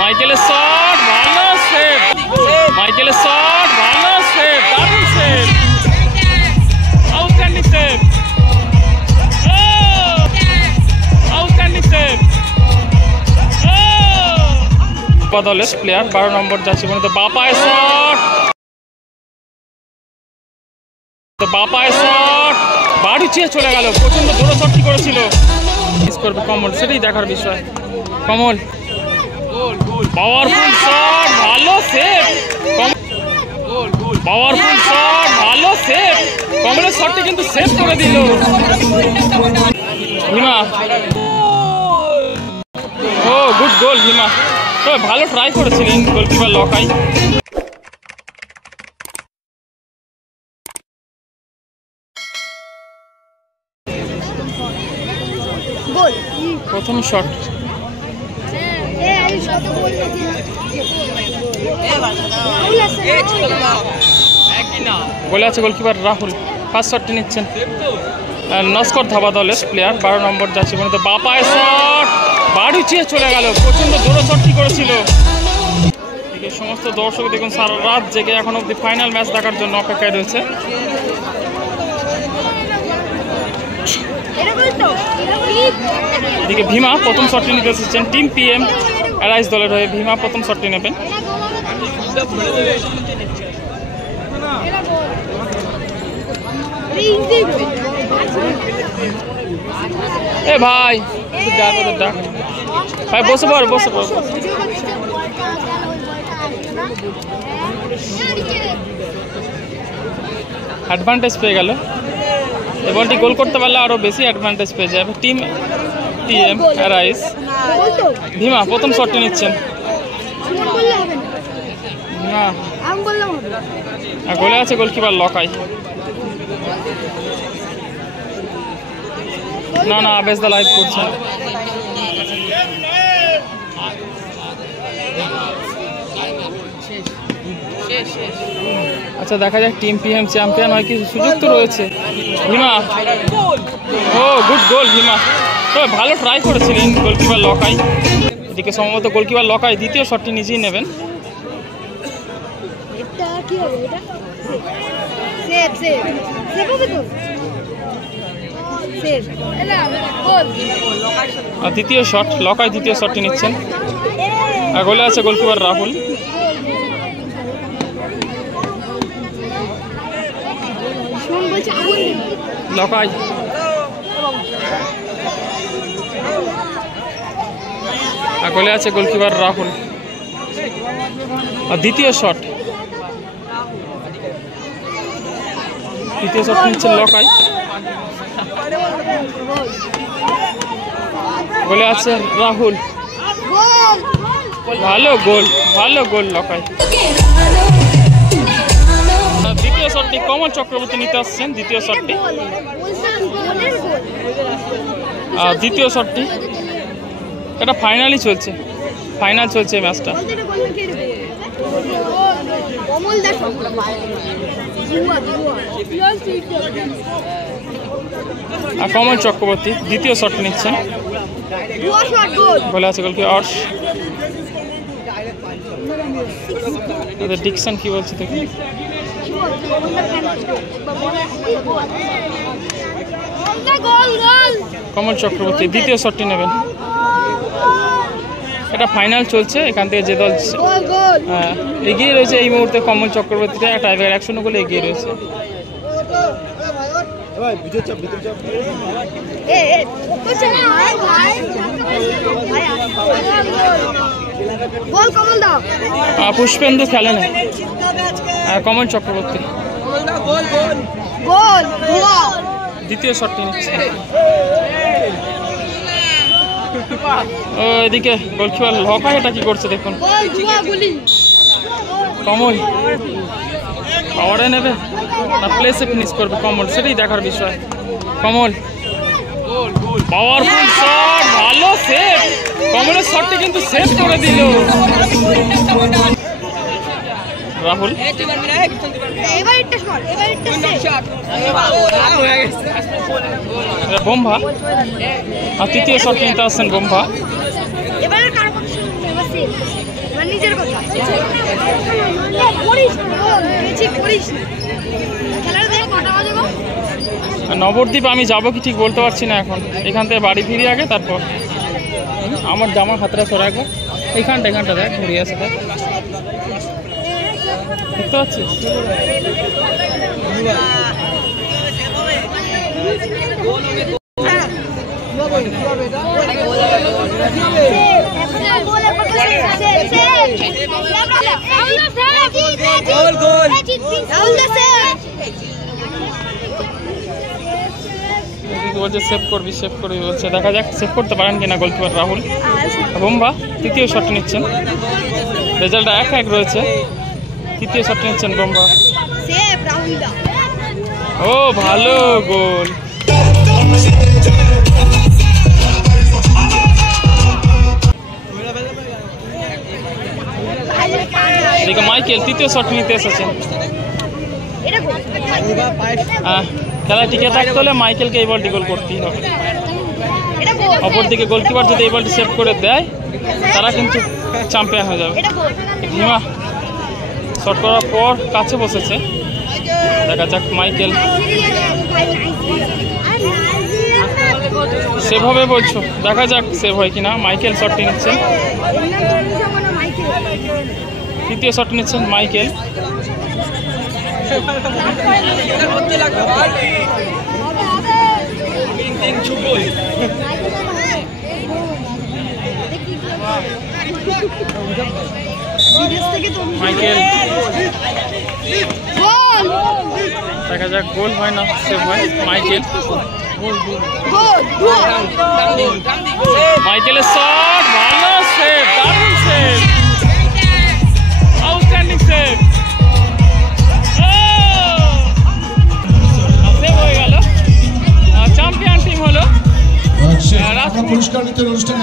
মাইকেলের shot, ভালো save. মাইকেলের shot, ভালো save, দারুণ save, outstanding save, outstanding save. বাদলের প্লেয়ার 12 নম্বর জার্সি পরিহিত, বাপায় শট, বাপায় শট, বাড়ি চেয়ে চলে গেল, প্রচন্ড জোরে শটটি করেছিল। মিস করবে কমল, সেটাই দেখার বিষয়। কমল পাওয়ারফুল শট, ভালো সেভ, পাওয়ারফুল শট, ভালো সেভ। কমলের শটটি কিন্তু সেভ করে দিল ভীমা। ও গুড গোল ভীমা, তবে ভালো ট্রাই করেছিলেন গোলকিপার লকাই। প্রথম শট, গোলে আছে গোলকিপার রাহুল। ফার্স্ট শটটি নিচ্ছেন নস্কর ধাবা দলের প্লেয়ার 12 নম্বর জার্সি পরিহিত, বাপায় শট, বাড়ি চেয়ে চলে গেল, প্রচন্ড জোরে শটটি করেছিল। সমস্ত দর্শক দেখুন সারা রাত জেগে এখন অব্দি ফাইনাল ম্যাচ দেখার জন্য অপেক্ষায় রয়েছে। এদিকে ভীমা প্রথম শটটি নিতে এসেছেন, টিম PM এরাইস দলের হয়ে ভীমা প্রথম শটটি নেবেন। এ ভাই ডাক ভাই, বসে পড়, বসে পড়। অ্যাডভান্টেজ পেয়ে গেল, এই বলটি গোল করতে পারলে আরো বেশি অ্যাডভান্টেজ পেয়ে যাবে টিম PM এরাইস। ভীমা প্রথম শটটি নিচ্ছেন, গোলে আছে গোলকিপার লকাই। না না, আবেশ দা লাইভ করছেন। আচ্ছা দেখা যাক টিম PM চ্যাম্পিয়ন হয় কি, সুযোগ তো রয়েছে। ভীমা, ও গুড গোল ভীমা, তবে ভালো ট্রাই করেছিলেন গোলকিপার লকাই। এদিকে সম্ভবত গোলকিপার লকাই দ্বিতীয় শটটি নিজেই নেবেন। দ্বিতীয় শট লকাই, দ্বিতীয় শটটি নিচ্ছেন, আর গোলে আছে গোলকিপার রাহুল। লকাই আর গোলে আছে গোলকিপার রাহুল। আর দ্বিতীয় শট, দ্বিতীয় শট নিচ্ছেন লকাই, গোলে আছে রাহুল। ভালো গোল, ভালো গোল লকাই। দ্বিতীয় শটটি কমল চক্রবর্তী নিতে আসছেন, দ্বিতীয় শটটি, দ্বিতীয় শটটি। এটা ফাইনালই চলছে, ফাইনাল চলছে এই ম্যাচটা। আর কমল চক্রবর্তী দ্বিতীয় শটটি নিচ্ছেন, বলে আছে গোলকি অর্শ। ডিকশন কি বলছে দেখি, কমল চক্রবর্তী দ্বিতীয় শটটি নেবেন। এটা ফাইনাল চলছে, এখান থেকে যে দল এগিয়ে রয়েছে এই মুহূর্তে কমল চক্রবর্তীতে টাইব্রেকার 1-0 গোলে এগিয়ে রয়েছে। পুষ্পেন্দু খেলে না, কমল চক্রবর্তী দ্বিতীয় শটটি নিচ্ছে। এদিকে গোলকিপার লকাই এটা কি করছে দেখুন, কমল পাওয়ারে নেবে না প্লেসে ফিনিশ করবে কমল, সেটাই দেখার বিষয়। কমল পাওয়ারফুল শট, ভালো সেভ, কমলের শটটি কিন্তু সেভ করে দিল রাহুল। বোম্বা আর তৃতীয় শট নিতে আসছেন বোম্বা। নিজের কথা নবদ্বীপ আমি যাবো কি ঠিক বলতে পারছি না এখন। এখান থেকে বাড়ি ফিরি আগে, তারপর আমার জামার হাতটা সরা একবার। এখানটা দেখ ঘুরিয়ে আসে, দেখ দেখতে পাচ্ছিস? বলছে সেভ করবি বলছে, দেখা যাক সেভ করতে পারেন কিনা গোলকিপার রাহুল। বুমরা তৃতীয় শট নিচ্ছেন, রেজাল্ট 1-1 রয়েছে। তৃতীয় শট নিচ্ছেন বুমরা। ও ভালো গোল। এদিকে মাইকেল তৃতীয় শট নিতে এসেছেন। খেলা টিকে থাকতে হলে মাইকেলকে এই বলটি গোল করতেই হবে। অপরদিকে গোলকিপার যদি এই বলটি সেভ করে দেয়, তারা কিন্তু চ্যাম্পিয়ন হয়ে যাবে। হিমা শট করার পর কাছে বসেছে, দেখা যাক মাইকেল সেভ হবে বলছো, দেখা যাক সেভ হয় কিনা। মাইকেল শটটি নিচ্ছেন, তৃতীয় শট নিচ্ছেন মাইকেল। মাইকেল দেখা যাক গোল হয় না সেভ হয়। মাইকেলের শট ভালো সেভ, দারুণ সেভ, আউটস্ট্যান্ডিং সেভ। সেভ হয়ে গেল, চ্যাম্পিয়ন টিম হলো। পুরস্কার বিতরণ অনুষ্ঠান